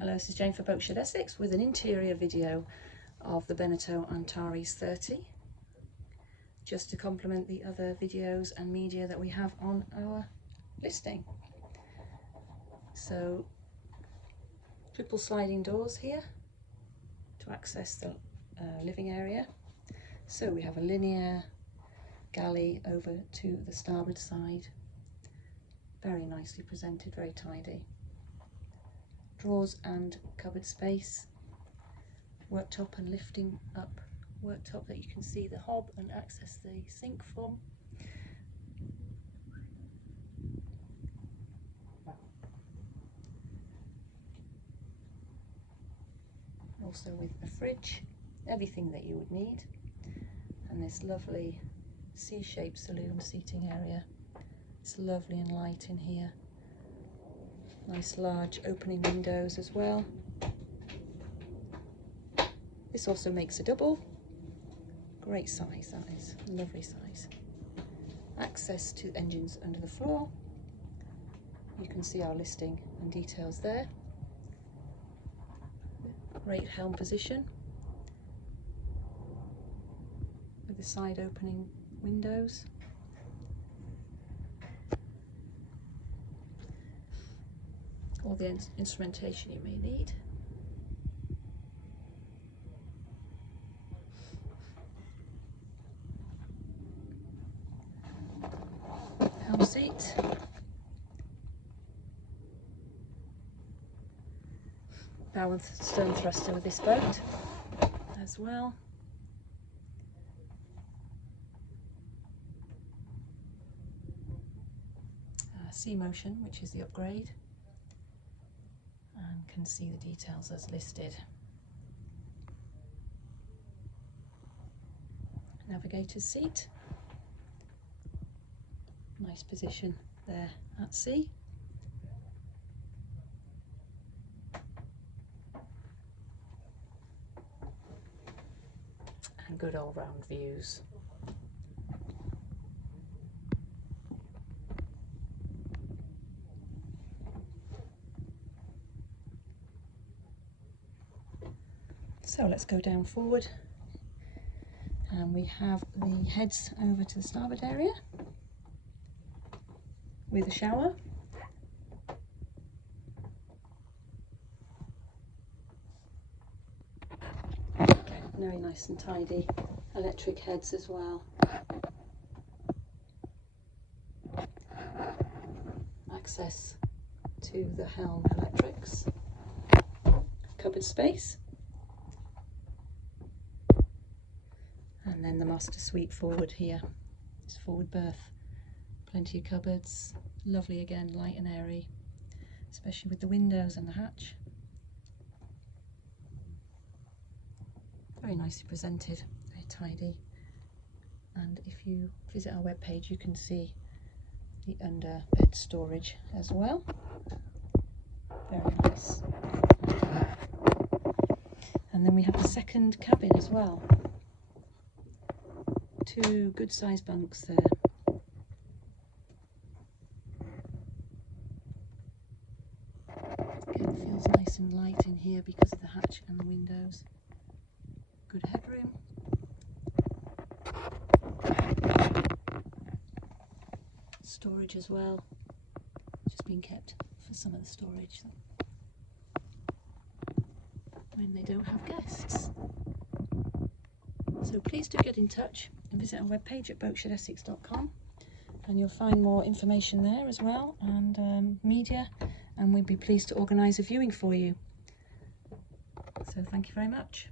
Hello, this is Jane for Boatshed Essex with an interior video of the Beneteau Antares 30, just to complement the other videos and media that we have on our listing. So, triple sliding doors here to access the living area. So we have a linear galley over to the starboard side, very nicely presented, very tidy. Drawers and cupboard space, worktop and lifting up worktop that you can see the hob and access the sink from. Also with a fridge, everything that you would need, and this lovely C-shaped saloon seating area. It's lovely and light in here. Nice large opening windows as well. This also makes a double. Great size, that is, lovely size. Access to engines under the floor. You can see our listing and details there. Great helm position with the side opening windows. All the instrumentation you may need. Helm seat. Bow and stern thruster with this boat as well. Sea motion, which is the upgrade. And can see the details as listed. Navigator's seat, nice position there at sea. And good all round views. So let's go down forward, and we have the heads over to the starboard area with a shower. Very nice and tidy. Electric heads as well. Access to the helm electrics. Cupboard space. And then the master suite forward here. This forward berth. Plenty of cupboards. Lovely again, light and airy, especially with the windows and the hatch. Very nicely presented, very tidy. And if you visit our webpage, you can see the under bed storage as well. Very nice. And then we have the second cabin as well. Two good sized bunks there. Again, feels nice and light in here because of the hatch and the windows. Good headroom. Storage as well, just being kept for some of the storage when they don't have guests. So please do get in touch and visit our webpage at boatshedessex.com, and you'll find more information there as well, and media, and we'd be pleased to organise a viewing for you. So thank you very much.